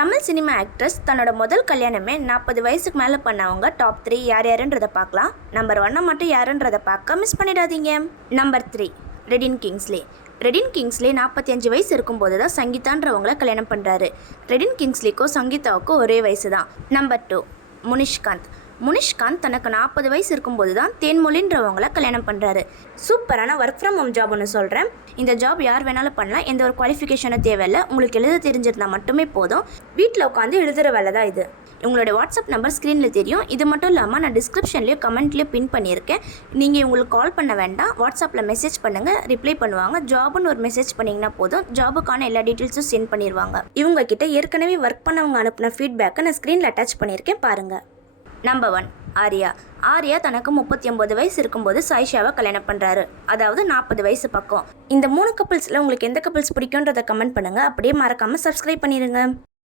Tamil cinema actress தன்னோட முதல் கல்யாணமே 40 வயசுக்கு மேலே பண்ணவங்க டாப் 3 யார் யாருன்றதை பார்க்கலாம். நம்பர் 1 மட்டும் யாருன்றதை பார்க்க மிஸ் பண்ணிடாதீங்க. Number 3 Redin Kingsley. Redin Kingsley 45 வயசு இருக்கும்போது தான் சங்கீதான்றவங்கள கல்யாணம் பண்ணுறாரு. ரெடின் கிங்ஸ்லேக்கும் சங்கீதாவுக்கும் ஒரே வயசு தான். நம்பர் 2 முனிஷ்காந்த். முனிஷ்காந்த் தனக்கு 40 வயசு இருக்கும்போது தான் தேன்மொழின்றவங்கள கல்யாணம் பண்ணுறாரு. சூப்பரான ஒர்க் ஃப்ரம் ஹோம் ஜாப் ஒன்று சொல்கிறேன். இந்த ஜாப் யார் வேணாலும் பண்ணலாம். எந்த ஒரு குவாலிஃபிகேஷனும் தேவையில்லை. உங்களுக்கு எழுத தெரிஞ்சிருந்தால் மட்டுமே போதும். வீட்டில் உட்காந்து எழுதுகிற வேலை தான் இது. உங்களோட வாட்ஸ்அப் நம்பர் ஸ்க்ரீனில் தெரியும். இது மட்டும் இல்லாமல் நான் டிஸ்கிரிப்ஷன்லேயும் கமெண்ட்லேயும் பின் பண்ணியிருக்கேன். நீங்கள் இவங்களுக்கு கால் பண்ண வேண்டாம். வாட்ஸ்அப்பில் மெசேஜ் பண்ணுங்கள், ரிப்ளை பண்ணுவாங்க. ஜாப்னு ஒரு மெசேஜ் பண்ணிங்கன்னா போதும். ஜாபுக்கான எல்லா டீட்டெயில்ஸும் சென்ட் பண்ணிடுவாங்க. இவங்ககிட்ட ஏற்கனவே ஒர்க் பண்ணவங்க அனுப்பின ஃபீட்பேக்கை நான் ஸ்க்ரீனில் அட்டாச் பண்ணியிருக்கேன், பாருங்கள். நம்பர் 1 ஆர்யா. ஆர்யா தனக்கு 39 வயசு இருக்கும்போது சாயிஷாவை கல்யாணம் பண்ணுறாரு. அதாவது 40 வயசு பக்கம். இந்த 3 கப்பிள்ஸில் உங்களுக்கு எந்த கப்பிள்ஸ் பிடிக்குன்றதை கமெண்ட் பண்ணுங்கள். அப்படியே மறக்காமல் சப்ஸ்கிரைப் பண்ணிடுங்க.